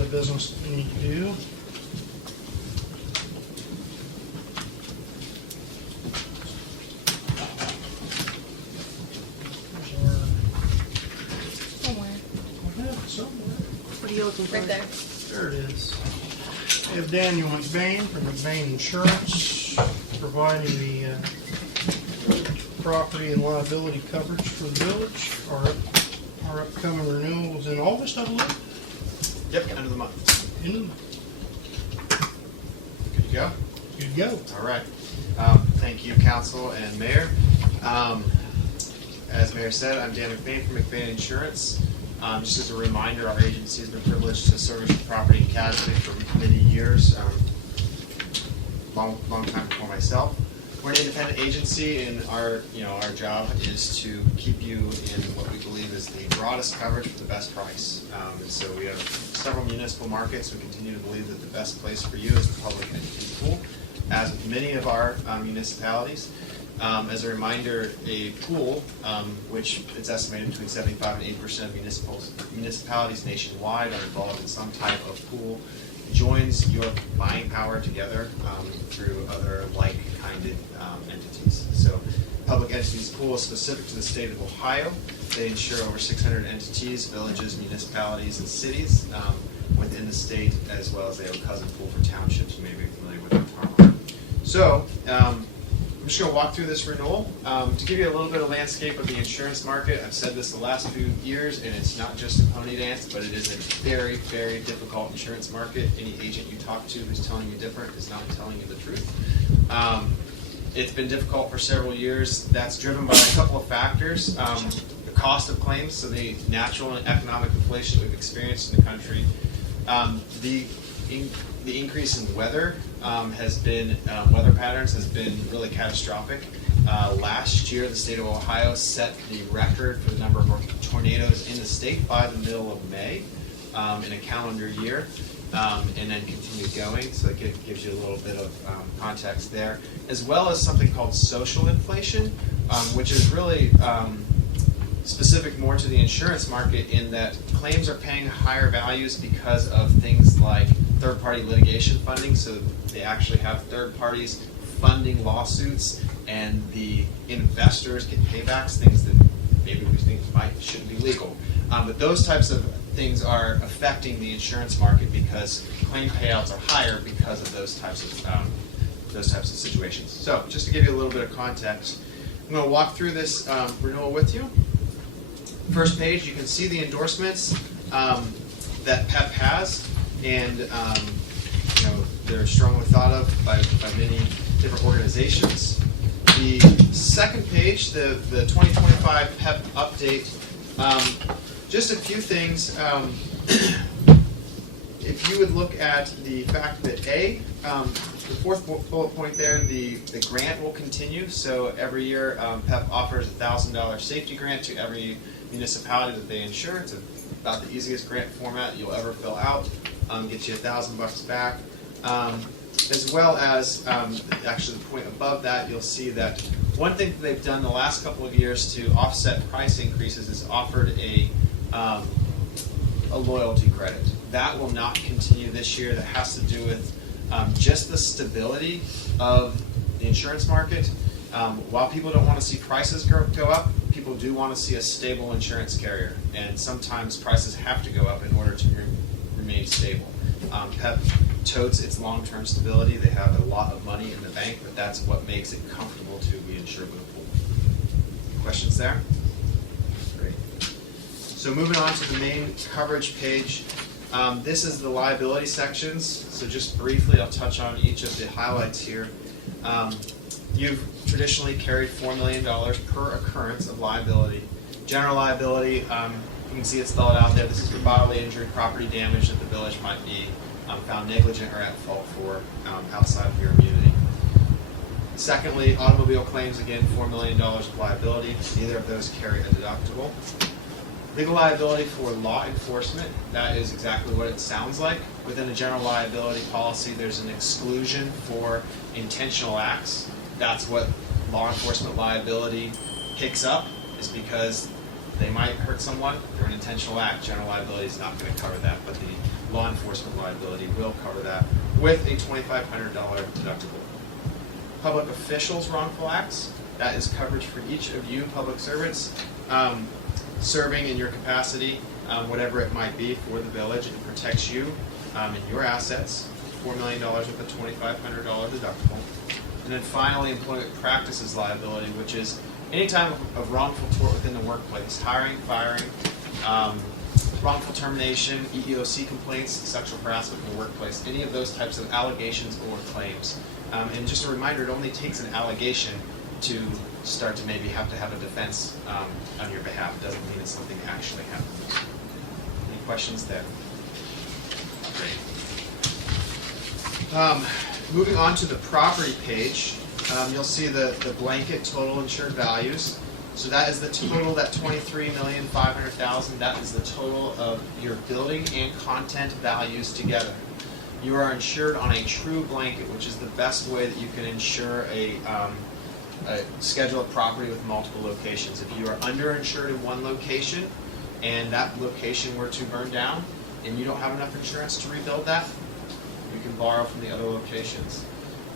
bit of business that we need to do. Somewhere. What are you looking for? Right there. There it is. We have Daniel McBain from McBain Insurance providing the property and liability coverage for the village. Our upcoming renewal is in August, I believe. Yep, end of the month. End of Good to go? Good to go. All right. Thank you, Council and Mayor. As Mayor said, I'm Dan McBain from McBain Insurance. Just as a reminder, our agency has been privileged to service the property and casualty for many years, long time before myself. We're an independent agency, and our job is to keep you in what we believe is the broadest coverage for the best price. And so we have several municipal markets. We continue to believe that the best place for you is the public entity pool, as with many of our municipalities. As a reminder, a pool, which it's estimated between 75 and 80% of municipalities nationwide are involved in some type of pool, joins your buying power together through other like-kinded entities. So, public entities pool is specific to the state of Ohio. They insure over 600 entities, villages, municipalities, and cities within the state, as well as they have a cousin pool for townships. You may be familiar with that term. So, I'm just going to walk through this renewal to give you a little bit of landscape of the insurance market. I've said this the last few years, and it's not just a pony dance, but it is a very, very difficult insurance market. Any agent you talk to who's telling you different is not telling you the truth. It's been difficult for several years. That's driven by a couple of factors. The cost of claims, so the natural and economic inflation that we've experienced in the country. The increase in weather weather patterns has been really catastrophic. Last year, the state of Ohio set the record for the number of tornadoes in the state by the middle of May in a calendar year, and then continued going. So that gives you a little bit of context there, as well as something called social inflation, which is really specific more to the insurance market in that claims are paying higher values because of things like third-party litigation funding. So they actually have third parties funding lawsuits, and the investors get paybacks, things that maybe we think shouldn't be legal. But those types of things are affecting the insurance market because claim payouts are higher because of those types of situations. So just to give you a little bit of context, I'm going to walk through this renewal with you. First page, you can see the endorsements that PEP has, and they're strongly thought of by many different organizations. The second page, the 2025 PEP update, just a few things. If you would look at the fact that the fourth bullet point there, the grant will continue. So every year, PEP offers a $1,000 safety grant to every municipality that they insure. It's about the easiest grant format you'll ever fill out. Gets you $1,000 back. As well as, actually the point above that, you'll see that one thing that they've done the last couple of years to offset price increases is offered a loyalty credit. That will not continue this year. That has to do with just the stability of the insurance market. While people don't want to see prices go up, people do want to see a stable insurance carrier, and sometimes prices have to go up in order to remain stable. PEP totes its long-term stability. They have a lot of money in the bank, but that's what makes it comfortable to be insured with a pool. Questions there? Great. So moving on to the main coverage page. This is the liability sections. So just briefly, I'll touch on each of the highlights here. You've traditionally carried $4 million per occurrence of liability. General liability, you can see it's spelled out there. This is for bodily injury, property damage that the village might be found negligent or at fault for outside of your immunity. Secondly, automobile claims, again, $4 million of liability. Neither of those carry a deductible. Legal liability for law enforcement, that is exactly what it sounds like. Within a general liability policy, there's an exclusion for intentional acts. That's what law enforcement liability picks up, is because They might hurt someone through an intentional act. General liability is not going to cover that, but the law enforcement liability will cover that with a $2,500 deductible. Public officials' wrongful acts, that is coverage for each of you public servants serving in your capacity, whatever it might be, for the village. It protects you and your assets, $4 million with a $2,500 deductible. And then finally, employment practices liability, which is any type of wrongful tort within the workplace, hiring, firing, wrongful termination, EEOC complaints, sexual harassment in the workplace, any of those types of allegations or claims. And just a reminder, it only takes an allegation to start to maybe have to have a defense on your behalf. It doesn't mean it's something actually happens. Any questions there? Great. Moving on to the property page, you'll see the blanket total insured values. So that is the total, that $23,500,000. That is the total of your building and content values together. You are insured on a true blanket, which is the best way that you can insure a schedule of property with multiple locations. If you are underinsured in one location and that location were to burn down and you don't have enough insurance to rebuild that, you can borrow from the other locations.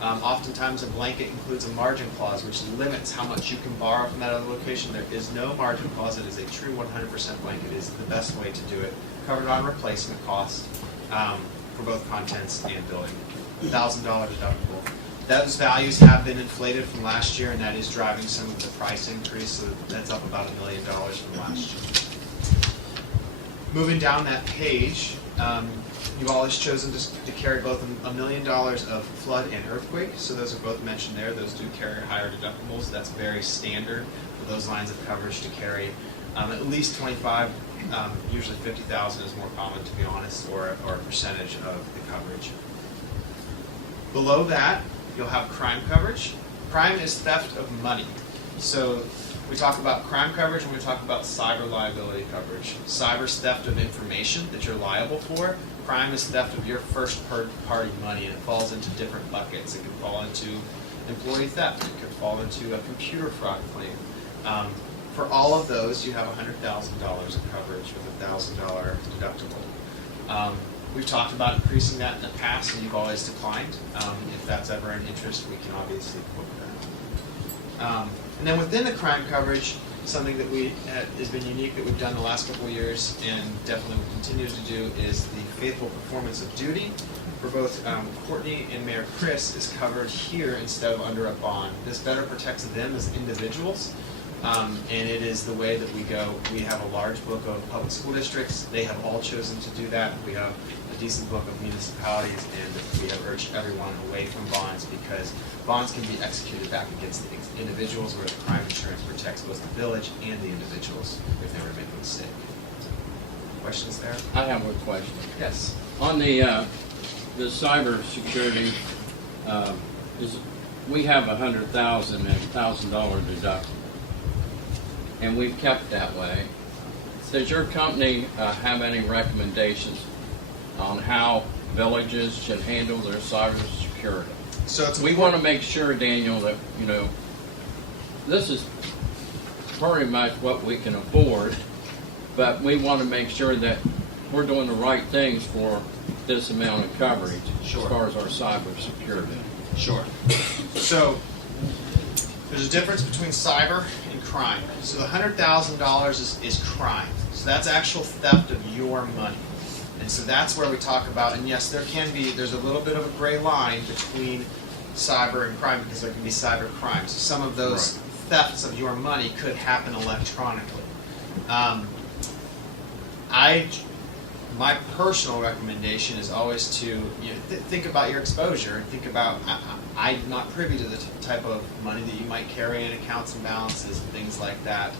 Oftentimes a blanket includes a margin clause which limits how much you can borrow from that other location. There is no margin clause. It is a true 100% blanket. It is the best way to do it. Covered on replacement cost for both contents and building. $1,000 deductible. Those values have been inflated from last year, and that is driving some of the price increase. So that's up about $1 million from last year. Moving down that page, you've always chosen to carry both $1 million of flood and earthquake. So those are both mentioned there. Those do carry higher deductibles. That's very standard for those lines of coverage to carry at least 25. Usually 50,000 is more common, to be honest, or a percentage of the coverage. Below that, you'll have crime coverage. Crime is theft of money. So we talk about crime coverage and we talk about cyber liability coverage. Cyber is theft of information that you're liable for. Crime is theft of your first-party money, and it falls into different buckets. It can fall into employee theft. It could fall into a computer fraud claim. For all of those, you have $100,000 of coverage with a $1,000 deductible. We've talked about increasing that in the past, and you've always declined. If that's ever an interest, we can obviously quote that. And then within the crime coverage, something that has been unique that we've done the last couple of years and definitely will continue to do is the faithful performance of duty. For both Courtney and Mayor Chris is covered here instead of under a bond. This better protects them as individuals. And it is the way that we go. We have a large book of public school districts. They have all chosen to do that. We have a decent book of municipalities, and we have urged everyone away from bonds because bonds can be executed back against the individuals, where the crime insurance protects both the village and the individuals if they were to make a mistake. Questions there? I have one question. Yes. On the cyber security, we have $100,000 and $1,000 deductible, and we've kept that way. Does your company have any recommendations on how villages should handle their cyber security? So we want to make sure, Daniel, that this is pretty much what we can afford, but we want to make sure that we're doing the right things for this amount of coverage. Sure. As far as our cyber security. Sure. So there's a difference between cyber and crime. So the $100,000 is crime. So that's actual theft of your money. And so that's where we talk about, and yes, there's a little bit of a gray line between cyber and crime because there can be cyber crimes. So some of those thefts of your money could happen electronically. My personal recommendation is always to think about your exposure and think about, I'm not privy to the type of money that you might carry in accounts and balances and things like that,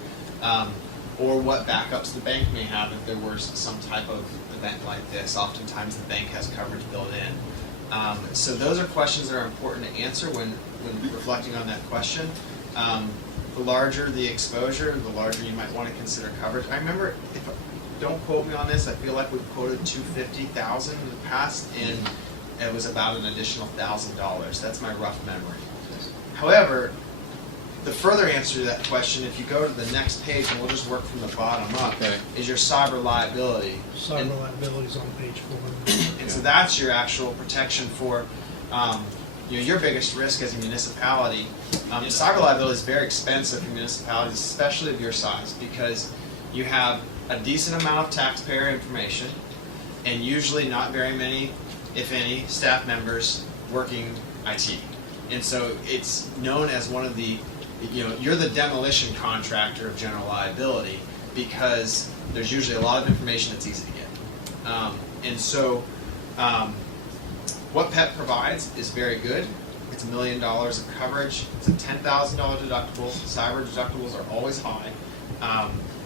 or what backups the bank may have if there were some type of event like this. Oftentimes the bank has coverage built in. So those are questions that are important to answer when reflecting on that question. The larger the exposure, the larger you might want to consider coverage. I remember, don't quote me on this, I feel like we've quoted $250,000 in the past, and it was about an additional $1,000. That's my rough memory. However, the further answer to that question, if you go to the next page, and we'll just work from the bottom up, Okay. is your cyber liability. Cyber liability is on page 400. And so that's your actual protection for your biggest risk as a municipality. Cyber liability is very expensive for municipalities, especially of your size, because you have a decent amount of taxpayer information and usually not very many, if any, staff members working IT. And so it's known as one of the, you're the demolition contractor of general liability because there's usually a lot of information that's easy to get. And so what PEP provides is very good. It's $1 million of coverage. It's a $10,000 deductible. Cyber deductibles are always high.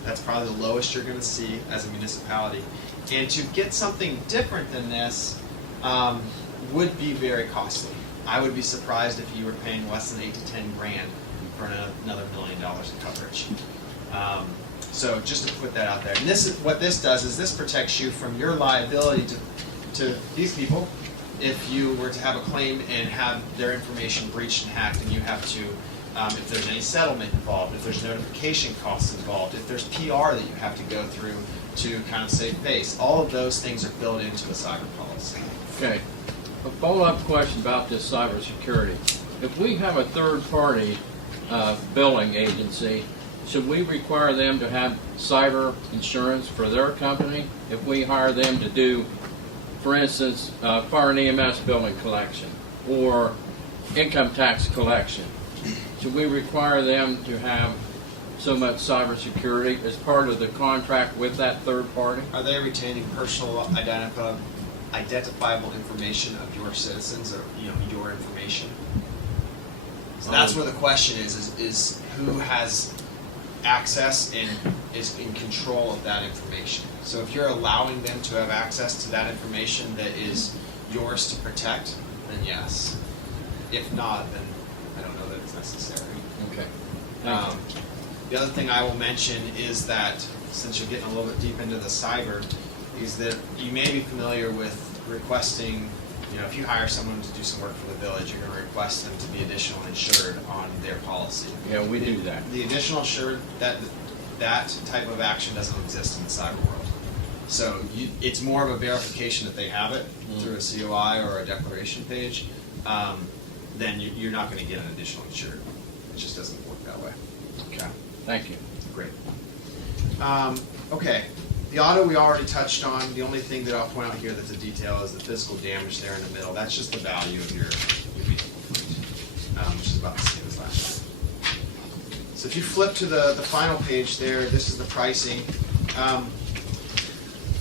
That's probably the lowest you're going to see as a municipality. And to get something different than this would be very costly. I would be surprised if you were paying less than $8 to $10 grand for another $1 million of coverage. So just to put that out there. And this is what this does is this protects you from your liability to these people if you were to have a claim and have their information breached and hacked, and you have to, if there's any settlement involved, if there's notification costs involved, if there's PR that you have to go through to kind of save face. All of those things are built into a cyber policy. Okay. A follow-up question about this cybersecurity. If we have a third-party billing agency, should we require them to have cyber insurance for their company? If we hire them to do, for instance, fire and EMS billing collection or income tax collection, should we require them to have so much cybersecurity as part of the contract with that third party? Are they retaining personal identifiable information of your citizens, or your information? So that's where the question is who has access and is in control of that information. So if you're allowing them to have access to that information that is yours to protect, then yes. If not, then I don't know that it's necessary. Okay. The other thing I will mention is that, since you're getting a little bit deep into the cyber, is that you may be familiar with requesting, if you hire someone to do some work for the village, you're going to request them to be additional insured on their policy. Yeah, we do that. The additional insured, that type of action doesn't exist in the cyber world. So it's more of a verification that they have it through a COI or a declaration page. Then you're not going to get an additional insured. It just doesn't work that way. Okay. Thank you. Great. Okay. The auto we already touched on. The only thing that I'll point out here that's a detail is the physical damage there in the middle. That's just the value of your vehicle fleet, which is about the same as last year. So if you flip to the final page there, this is the pricing.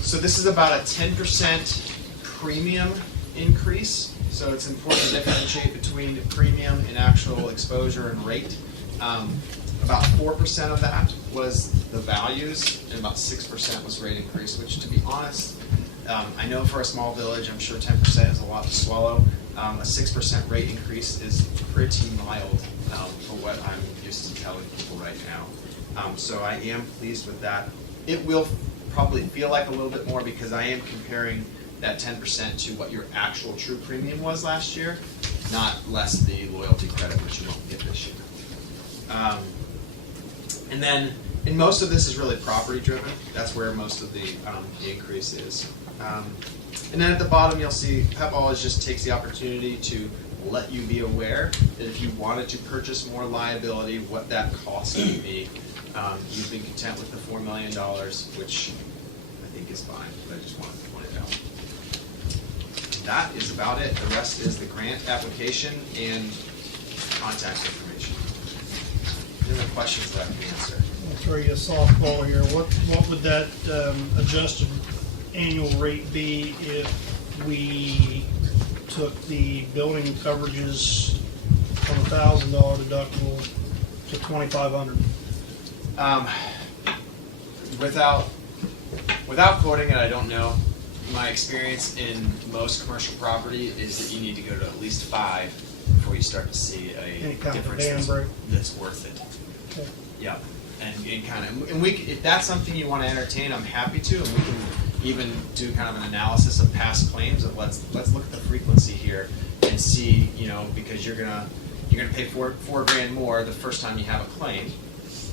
So this is about a 10% premium increase. So it's important to differentiate between premium and actual exposure and rate. About 4% of that was the values, and about 6% was rate increase, which, to be honest, I know for a small village, I'm sure 10% is a lot to swallow. A 6% rate increase is pretty mild for what I'm used to telling people right now. So I am pleased with that. It will probably feel like a little bit more because I am comparing that 10% to what your actual true premium was last year, not less the loyalty credit, which you won't get this year. And most of this is really property driven. That's where most of the increase is. And then at the bottom, you'll see PEP always just takes the opportunity to let you be aware that if you wanted to purchase more liability, what that cost would be. You've been content with the $4 million, which I think is fine, but I just wanted to point it out. That is about it. The rest is the grant application and contact information. Any other questions that I can answer? I'll throw you a softball here. What would that adjusted annual rate be if we took the building coverages from $1,000 deductible to $2,500? Without quoting it, I don't know. My experience in most commercial property is that you need to go to at least 5 before you start to see a difference that's worth it. Okay. Yeah, and if that's something you want to entertain, I'm happy to, and we can even do kind of an analysis of past claims of let's look at the frequency here and see, because you're gonna you're gonna pay four grand more the first time you have a claim.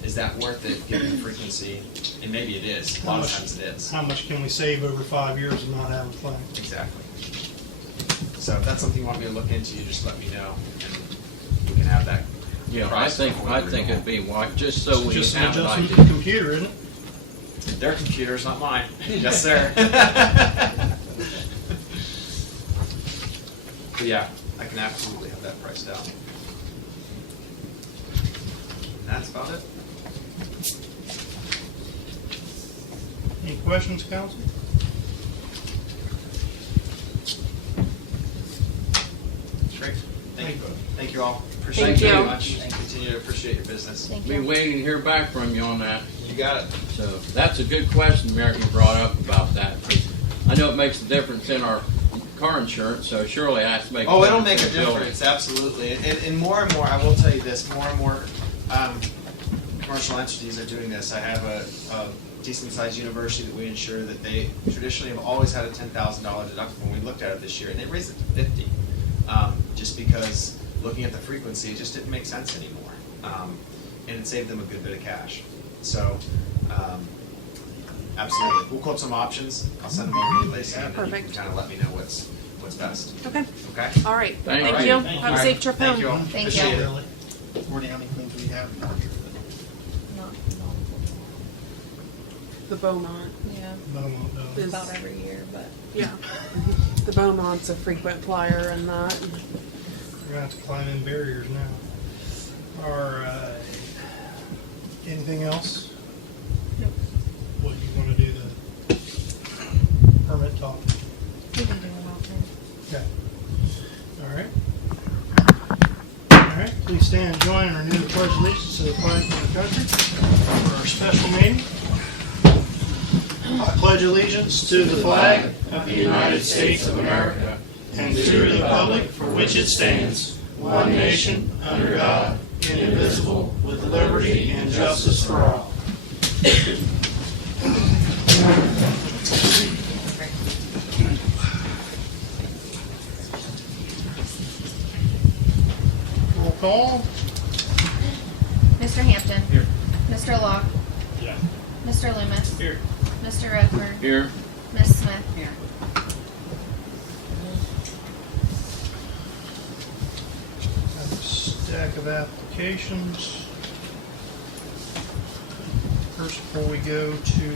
Is that worth it given the frequency? And maybe it is, a lot of times it is. How much can we save over 5 years and not have a claim? Exactly. So if that's something you want me to look into, you just let me know, and we can have that. Yeah, I price think before the renewal. it'd be just so we Just an have an adjustment to idea. the computer, isn't it? Their computers, not mine. Yes, sir. But yeah, I can absolutely have that priced out. And that's about it. Any questions, council? Great. Thank you. Thank you. Thank you all. Appreciate Thank it very you. much. And continue to appreciate your business. Thank Be you. waiting to hear back from you on that. You got it. So that's a good question, Merrick, you brought up about that. I know it makes a difference in our car insurance, so surely it has to make a Oh, difference. it'll make a in the bill. difference, absolutely. And more and more, I will tell you this, more and more commercial entities are doing this. I have a decent-sized university that we insure that they traditionally have always had a $10,000 deductible. We looked at it this year, and they raised it to 50, just because looking at the frequency, it just didn't make sense anymore. And it saved them a good bit of cash. So, absolutely. We'll quote some options. I'll send them over to you, Lacey, and then you can Perfect. kind of let me know what's best. Okay, Okay? all right. Thank Thank you. you. Thank Have a All safe right. trip Thank home. you all. Thank Appreciate you. it. Really? Morty, how many claims do we have? The Beaumont, Yeah, Beaumont, no. is, about every year, but yeah. The Beaumont's a frequent flyer and that. We're gonna have to climb in barriers now. All right. Anything else? Nope. What do you want to do, the permit talk? we can do it often. Okay. All right. All right, please stand and join and renew the pledge of allegiance to the flag of the country for our special meeting. I pledge allegiance to the flag of the United States of America and to the republic for which it stands, one nation, under God, indivisible, with liberty and justice for all. Roll call. Mr. Hampton. Here. Mr. Locke. Yeah. Mr. Loomis. Here. Mr. Redfern. Here, Miss Smith. Here. Have a stack of applications. First, before we go to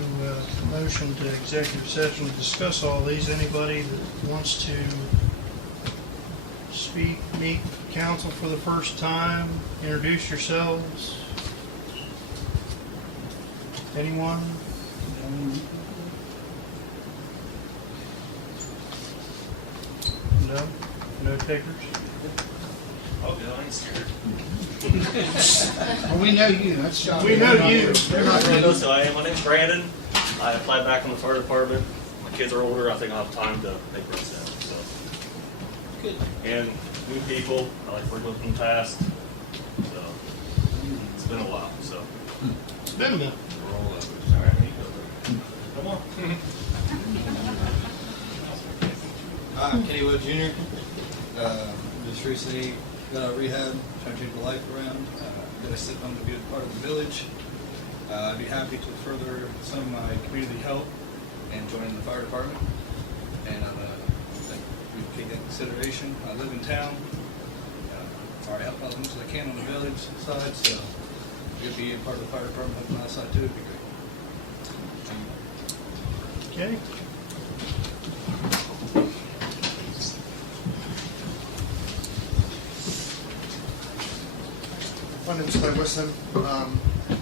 motion to executive session to discuss all these, anybody that wants to speak, meet council for the first time, introduce yourselves? Anyone? No? No takers? Well, we know you, that's Sean. We know you. So I am. My name's Brandon. I applied back on the fire department. My kids are older. I think I'll have time to make runs now. So good. And new people. I like working with them fast. So it's been a while. So It's been a minute. we're all all right. Come on. I'm Kenny Wood Jr. Just recently got out of rehab, trying to change my life around. Got to sit on to be a part of the village. I'd be happy to further some of my community help and join the fire department. And I think we can take that into consideration. I live in town. Already help out as much as I can on the village side, so if you'd be a part of the fire department helping on that side too, it'd be great. Thank you. Okay. My name is Clay Weston.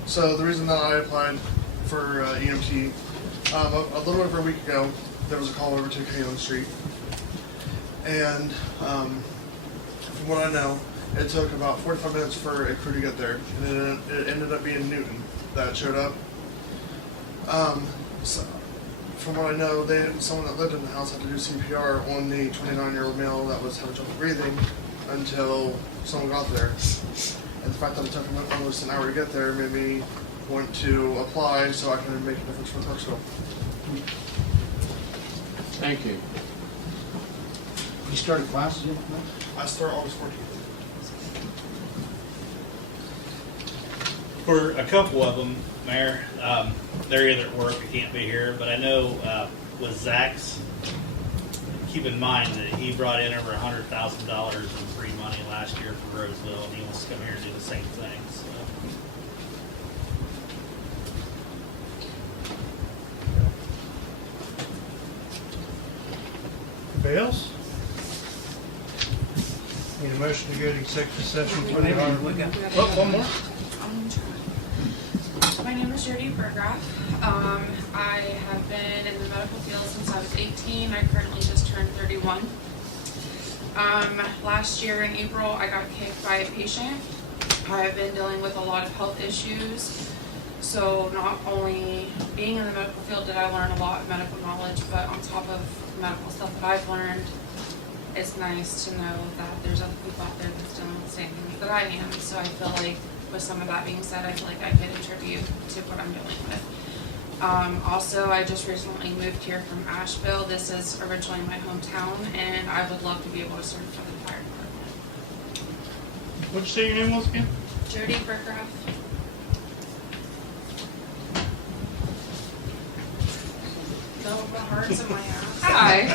So the reason that I applied for EMT, a little over a week ago, there was a call over to Kaylin Street. And from what I know, it took about 45 minutes for a crew to get there. And it ended up being Newton that showed up. So from what I know, someone that lived in the house had to do CPR on the 29-year-old male that was having trouble breathing until someone got there. And the fact that it took him almost an hour to get there made me want to apply so I can make a difference for Crooksville. thank you. You started classes yet? I start August 14th. For a couple of them, Mayor, they're either at work or can't be here, but I know with Zach's, keep in mind that he brought in over $100,000 in free money last year for Roseville, and he wants to come here and do the same thing. So. Anybody else? Need a motion to go to executive session for the honor. Oh, one more. My name is Jody Burgraff. I have been in the medical field since I was 18. I currently just turned 31. Last year in April, I got kicked by a patient. I've been dealing with a lot of health issues. So not only being in the medical field did I learn a lot of medical knowledge, but on top of medical stuff that I've learned, it's nice to know that there's other people out there that's dealing with the same things that I am. So I feel like with some of that being said, I feel like I can contribute to what I'm dealing with. Also, I just recently moved here from Asheville. This is originally my hometown, and I would love to be able to serve for the fire department. What'd you say your name was again? Jody Burgraff. The hearts in my ass. Hi,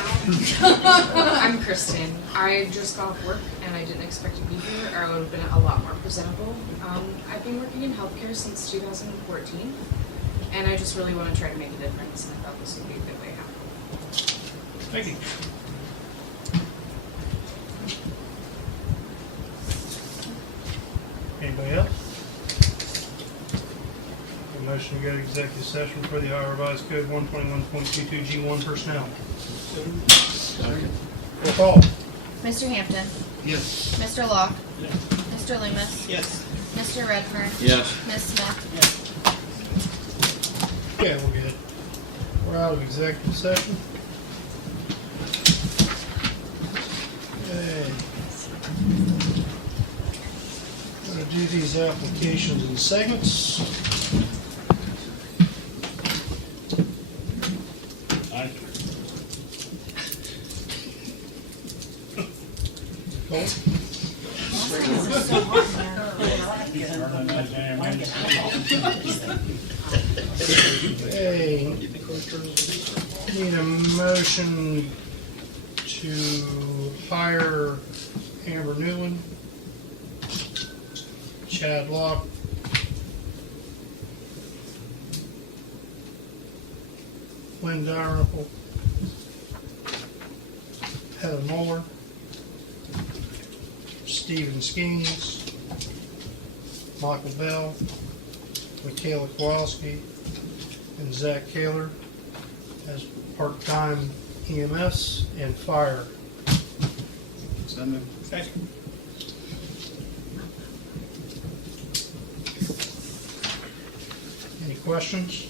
I'm Kristen. I just got off work and I didn't expect to be here, or I would have been a lot more presentable. I've been working in healthcare since 2014, and I just really want to try to make a difference, and I thought this would be a good way to happen. Thank you. Anybody else? A motion to go to executive session for the Ohio Revised Code 121.22G1 personnel. Roll call. Mr. Hampton. Yes. Mr. Locke. Mr. Loomis. Yes. Mr. Redfern. Yes. Ms. Smith. Yeah, we're good. We're out of executive session. Okay. I'm going to do these applications in segments. Cole? Okay. Need a motion to hire Amber Newland, Chad Locke, Lynn Dalrymple, Heather Moeller, Stephen Skeens, Michael Bell, Michaela Kowalski, and Zach Kaler as part-time EMS and fire. So moved. Second. Any questions?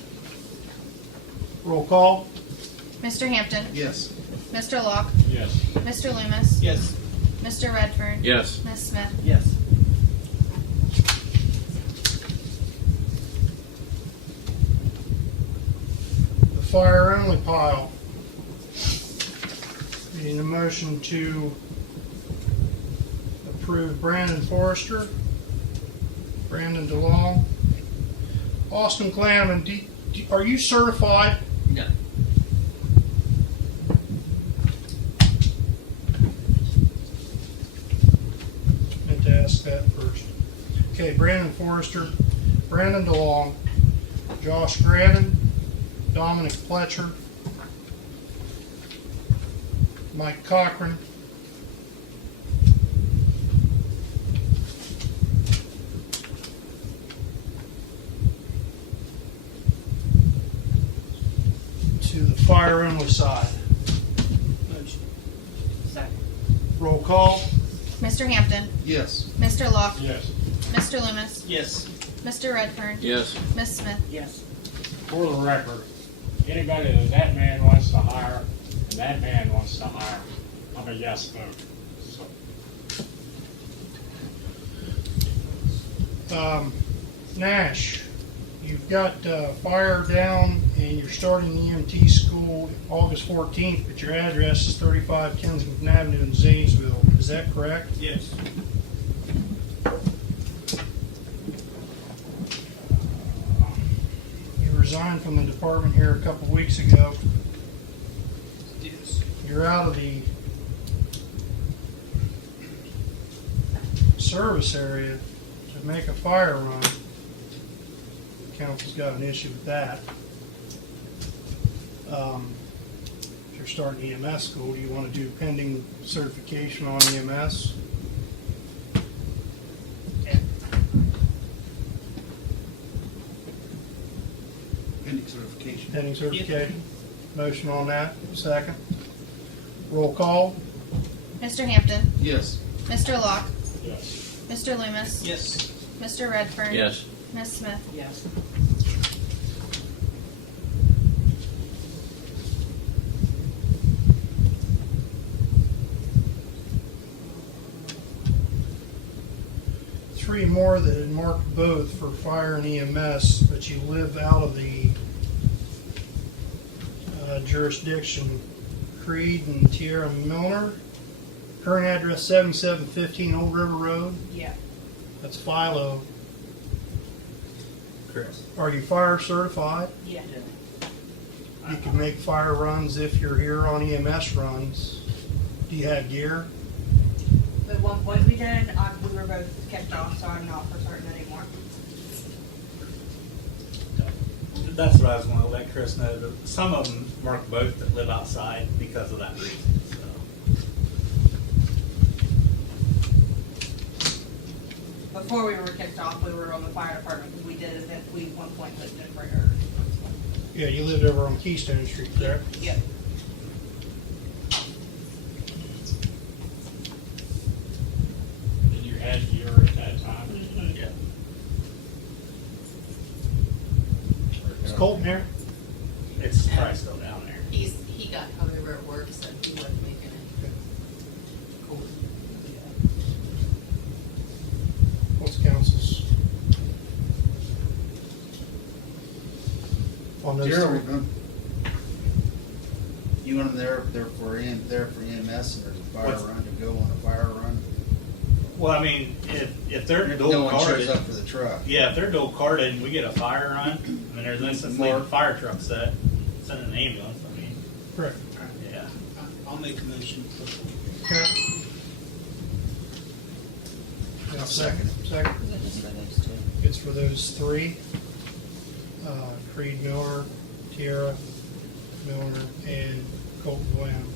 Roll call. Mr. Hampton. Yes. Mr. Locke. Yes. Mr. Loomis. Yes. Mr. Redfern. Yes. Ms. Smith. Yes. The fire only pile. Need a motion to approve Brandon Forrester, Brandon DeLong, Austin Clanman. Are you certified? No. Meant to ask that first. Okay, Brandon Forrester, Brandon DeLong, Josh Gradden, Dominic Fletcher, Mike Cochran, to the fire only side. Roll call. Mr. Hampton. Yes. Mr. Locke. Yes. Mr. Loomis. Yes. Mr. Redfern. Yes. Ms. Smith. Yes. For the record, anybody that man wants to hire and that man wants to hire, I'm a yes vote. So, Nash, you've got fire down and you're starting the EMT school August 14th, but your address is 35 Kensington Avenue in Zanesville. Is that correct? Yes. resigned from the department here a couple weeks ago. You're out of the service area to make a fire run. Council's got an issue with that. If you're starting EMS school, do you want to do pending certification on EMS? Pending certification. Pending certification? Motion on that, second. Roll call? Mr. Hampton, Yes. Mr. Locke, Yes. Mr. Loomis, Yes. Mr. Redfern. Yes. Ms. Smith. Yes. Three more that had marked both for fire and EMS, but you live out of the jurisdiction. Creed and Tierra Milner. Current address 7715 Old River Road. Yeah. That's Philo. Chris. Are you fire certified? Yeah. You can make fire runs if you're here on EMS runs. Do you have gear? At one point we did, we were both kept off, so I'm not for certain anymore. That's what I was going to let Chris know. That some of them mark both that live outside because of that reason. So. Before we were kicked off, we were on the fire department, because we did event, we at one point lived in Bringer. Yeah, you lived over on Keystone Street, correct? Yep. And you had gear at that time? Yeah. Is Colton here? It's probably still down there. He got over at work, so he wasn't making it. What's council's? On those Gerald, three? we're going. You want them there for EMS, and there's a fire What's- run to go on a fire run? Well, I mean, if they're No dual one shows carded, up for the truck. yeah, if they're dual carded and we get a fire run, I mean, there's no sense leaving a fire truck set, sending an ambulance. I mean, Correct. yeah. I'll make a motion. Okay. Yeah, second. Second. It's for those three. Creed Miller, Tierra Milner, and Colton Lamb.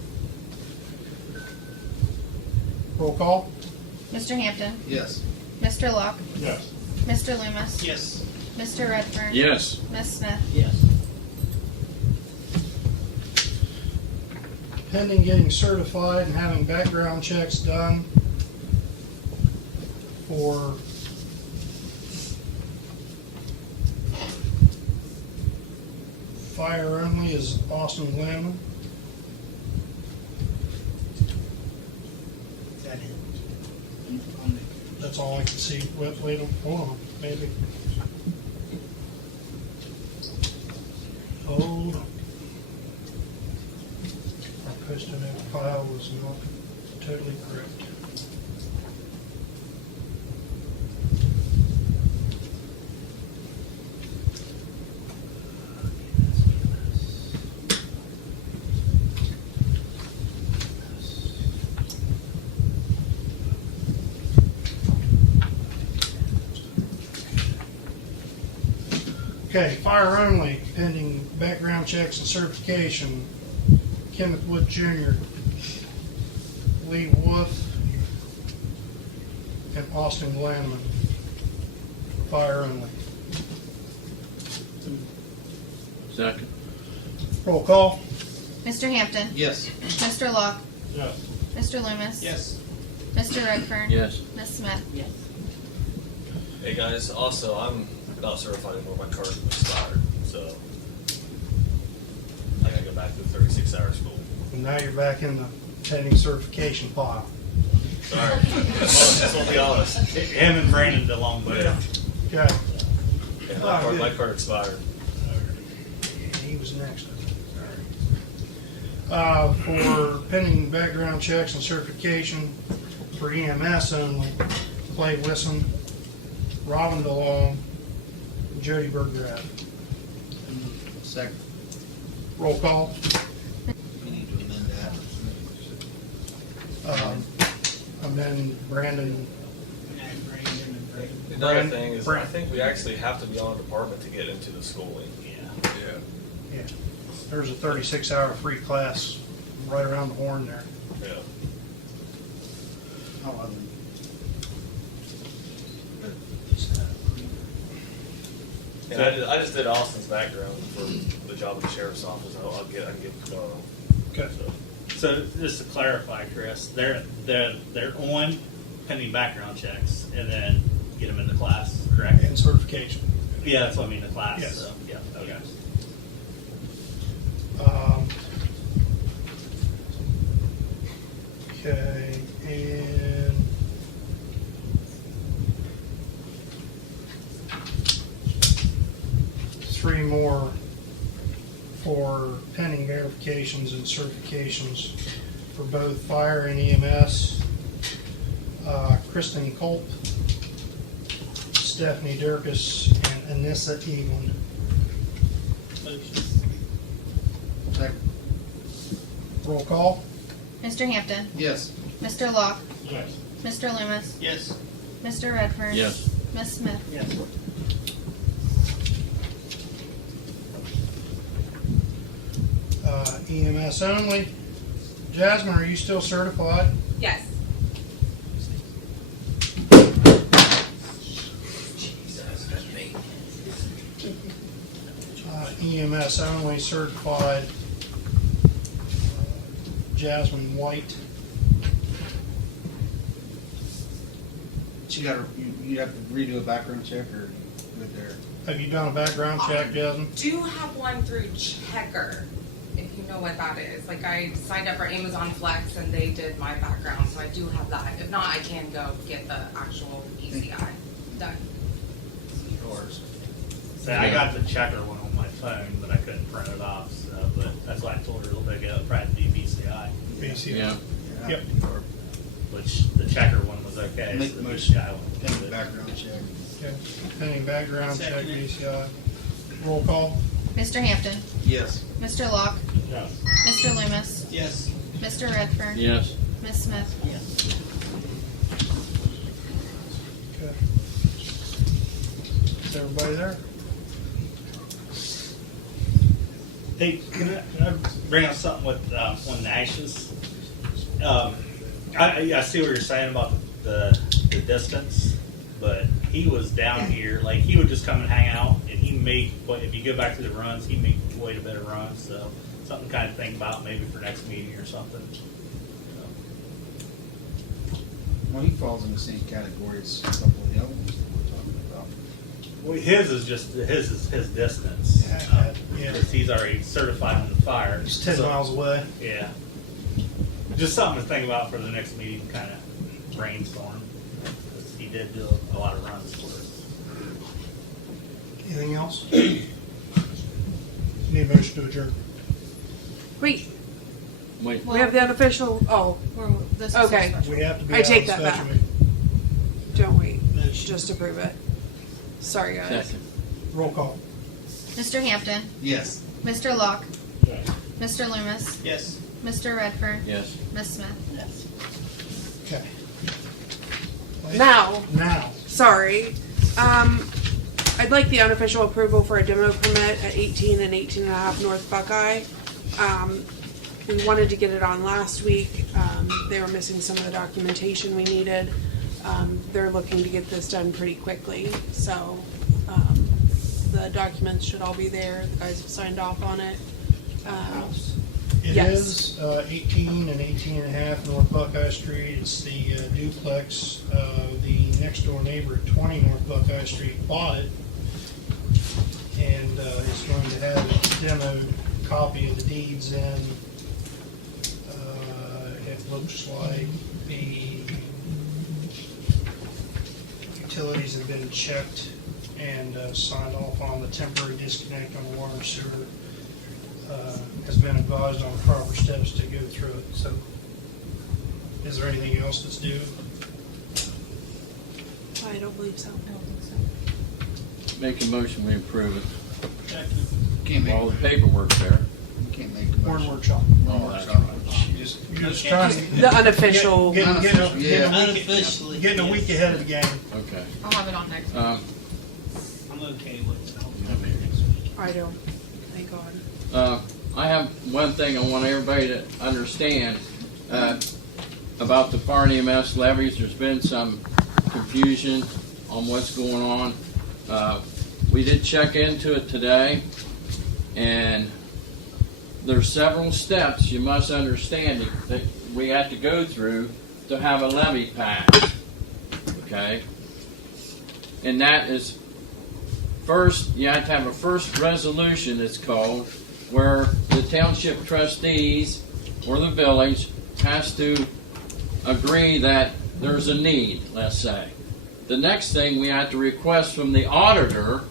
Roll call? Mr. Hampton, Yes. Mr. Locke, Yes. Mr. Loomis, Yes. Mr. Redfern. Yes. Ms. Smith. Yes. Pending getting certified and having background checks done for fire only is Austin Glanman. That it? That's all I can see. Wait, hold on, maybe. Hold on. Our posted that file was not totally correct. Okay, fire only, pending background checks and certification. Kenneth Wood Jr., Lee Wolf, and Austin Glanman. Fire only. Second. Roll call? Mr. Hampton, Yes. Mr. Locke, Yes. Mr. Loomis. Yes. Mr. Redfern. Yes. Ms. Smith. Yes. Hey guys, also I'm not certified anymore. My card expired, so I gotta go back to the 36-hour school. And now you're back in the pending certification pile. Sorry, just want to be honest. Him and Brandon belong both. Okay, Yeah, Oh, my good. card expired. he was next. For pending background checks and certification for EMS only, Clay Wisson, Robin DeLong, Jody Berggraf. Second. Roll call. We need to amend that. Amend Brandon. Another thing is, I Brand- think we actually have to be on a department to get into the schooling. Yeah. Yeah. There's a 36-hour free class right around the horn there. Yeah. Oh, And I just did Austin's background for the job at the sheriff's office. I can get tomorrow. Okay. So just to clarify, Chris, they're on pending background checks and then get them in the class, correct? And certification. Yeah, that's what I mean, the class. Yes. So, yeah. Okay. Okay, and three more for pending verifications and certifications for both fire and EMS. Kristen Culp, Stephanie Durkis, and Anissa Egan. Second. Roll call. Mr. Hampton, Yes. Mr. Locke, Yes. Mr. Loomis, Yes. Mr. Redfern. Yes. Ms. Smith. Yes. EMS only. Jasmine, are you still certified? Yes. EMS only certified Jasmine White. You gotta, you have to redo a background check or with their, Have you done a background check, Jasmine? Do have one through Checker, if you know what that is. Like, I signed up for Amazon Flex and they did my background, so I do have that. If not, I can go get the actual ECI done. yours. So I got the checker one on my phone, but I couldn't print it off. So, but that's why I told her a little bit ago, probably be BCI, BCI. Yeah. Yep. which the checker one was okay. Make so the the motion. BCI one was Pending good. background check. Okay. Pending background check, BCI. Roll call. Mr. Hampton, Yes. Mr. Locke, Yes. Mr. Loomis, Yes. Mr. Redfern. Yes. Ms. Smith. Okay. Is everybody there? Hey, can I bring up something with on Nash's? I see what you're saying about the distance, but he was down here, like he would just come and hang out, and he made, if you go back to the runs, he made quite a bit of runs, so something to kind of think about maybe for next meeting or something. Well, he falls in the same category as a couple of the other ones that we're talking about. Well, his is his distance. Yeah. Because he's already certified on the fire. It's 10 So- miles away. Yeah. Just something to think about for the next meeting, kind of brainstorm. 'Cause he did do a lot of runs for us. Anything else? Need a motion to adjourn. Wait, Wait. we have the unofficial, oh, This is Okay. so special. We have to be I out take of that special back. meeting. don't wait, just approve it. Sorry, guys. Second. Roll call. Mr. Hampton, Yes. Mr. Locke, Yes. Mr. Loomis, Yes. Mr. Redfern. Yes. Ms. Smith. Okay. Now, Now. sorry, I'd like the unofficial approval for a demo permit at 18 and 18 and a half North Buckeye. We wanted to get it on last week. They were missing some of the documentation we needed. They're looking to get this done pretty quickly, so, the documents should all be there. The guys have signed off on it. It Yes. is 18 and 18 and a half North Buckeye Street. It's the duplex. The next door neighbor at 20 North Buckeye Street bought it and is going to have a demoed copy of the deeds in. It looks like the utilities have been checked and signed off on. The temporary disconnect on the water and sewer has been advised on the proper steps to go through it. So, is there anything else that's due? I don't believe so. Make a motion, we approve it. Can't make, All the paperwork's there. you can't make the Warren motion. Workshop. Oh, that's right. You're just trying to The unofficial. getting a week ahead of the game. Okay. I'll have it on next week. I'm okay with it. I don't. Thank God. I have one thing I want everybody to understand about the fire and EMS levies. There's been some confusion on what's going on. We did check into it today, and there's several steps you must understand that we have to go through to have a levy passed. Okay? And that is, first, you have to have a first resolution, it's called, where the township trustees or the village has to agree that there's a need, let's say. The next thing we have to request from the auditor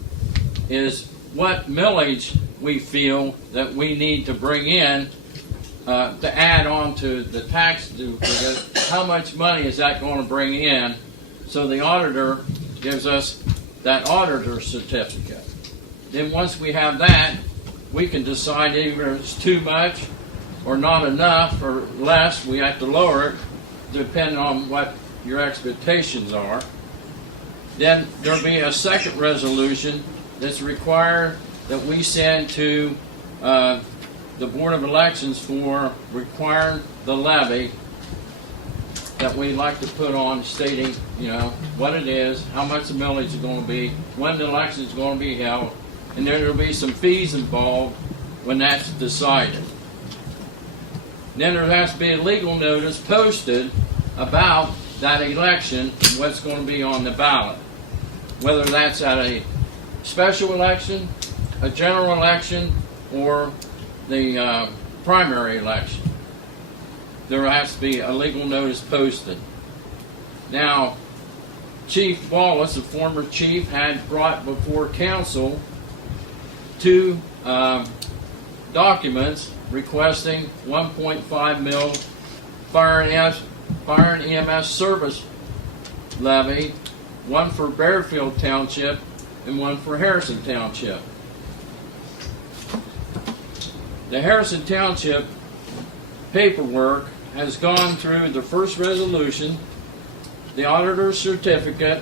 is what millage we feel that we need to bring in to add on to the tax due. How much money is that going to bring in? So the auditor gives us that auditor certificate. Then once we have that, we can decide either it's too much or not enough or less. We have to lower it depending on what your expectations are. Then there'll be a second resolution that's required that we send to the Board of Elections for requiring the levy that we like to put on, stating, you know, what it is, how much the millage is going to be, when the election is going to be held, and then there'll be some fees involved when that's decided. Then there has to be a legal notice posted about that election, what's going to be on the ballot. Whether that's at a special election, a general election, or the primary election. There has to be a legal notice posted. Now, Chief Wallace, the former chief, had brought before council 2 documents requesting 1.5 mil fire and EMS service levy, one for Bearfield Township and one for Harrison Township. The Harrison Township paperwork has gone through the first resolution, the auditor's certificate,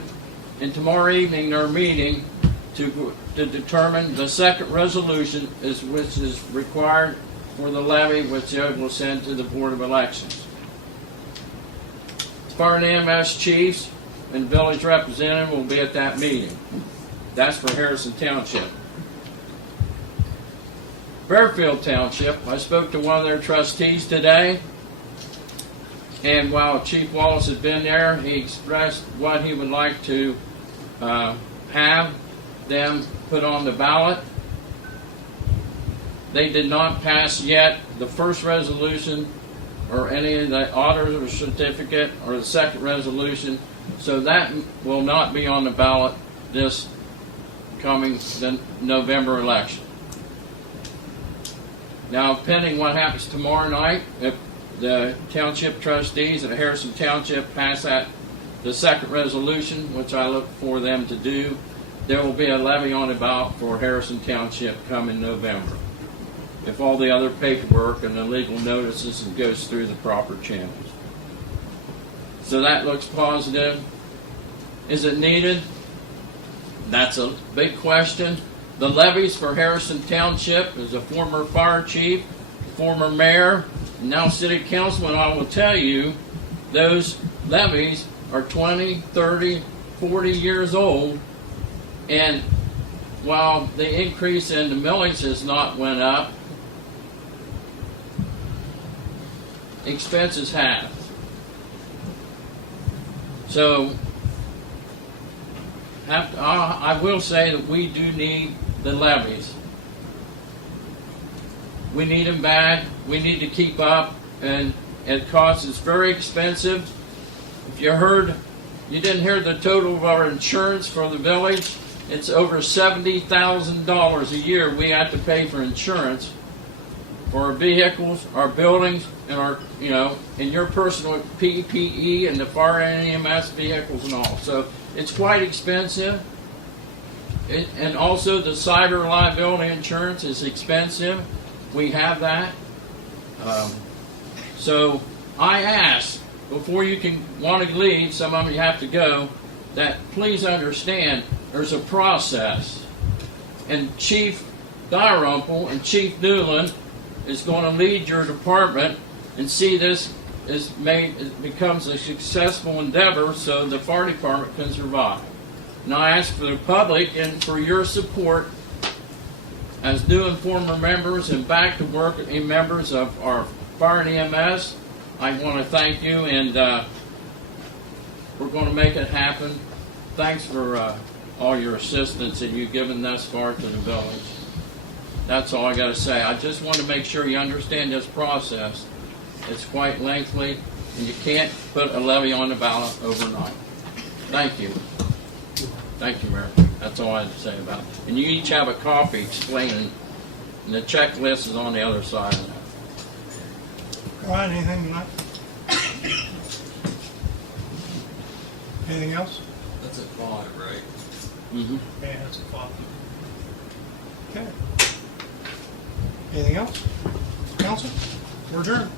and tomorrow evening they're meeting to determine the second resolution, which is required for the levy, which they will send to the Board of Elections. Fire and EMS chiefs and village representative will be at that meeting. That's for Harrison Township. Bearfield Township, I spoke to one of their trustees today, and while Chief Wallace had been there, he expressed what he would like to have them put on the ballot. They did not pass yet the first resolution or any of the auditor's certificate or the second resolution, so that will not be on the ballot this coming November election. Now, pending what happens tomorrow night, if the township trustees at Harrison Township pass the second resolution, which I look for them to do, there will be a levy on the ballot for Harrison Township coming November, if all the other paperwork and the legal notices goes through the proper channels. So that looks positive. Is it needed? That's a big question. The levies for Harrison Township, as a former fire chief, former mayor, and now city councilman, I will tell you, those levies are 20, 30, 40 years old, and while the increase in the millage has not went up, expenses have. So, I will say that we do need the levies. We need them bad. We need to keep up, and it costs. It's very expensive. If you didn't hear the total of our insurance for the village, it's over $70,000 a year we have to pay for insurance for our vehicles, our buildings, and our, and your personal PPE and the fire and EMS vehicles and all. So it's quite expensive. And also the cyber liability insurance is expensive. We have that. So I ask, before you can want to leave, some of you have to go, that please understand there's a process. And Chief Dalrymple and Chief Newland is going to lead your department and see this it becomes a successful endeavor so the fire department can survive. And I ask for the public and for your support as new and former members and back to work members of our fire and EMS. I want to thank you, and we're going to make it happen. Thanks for all your assistance that you've given thus far to the village. That's all I got to say. I just want to make sure you understand this process. It's quite lengthy, and you can't put a levy on the ballot overnight. Thank you. Thank you, Mayor. That's all I had to say about it. And you each have a copy explaining, and the checklist is on the other side of that. Ryan, anything tonight? Anything else? That's at 5, right? Mm-hmm. Yeah, that's a thought. Okay. Anything else? Council? We're adjourned.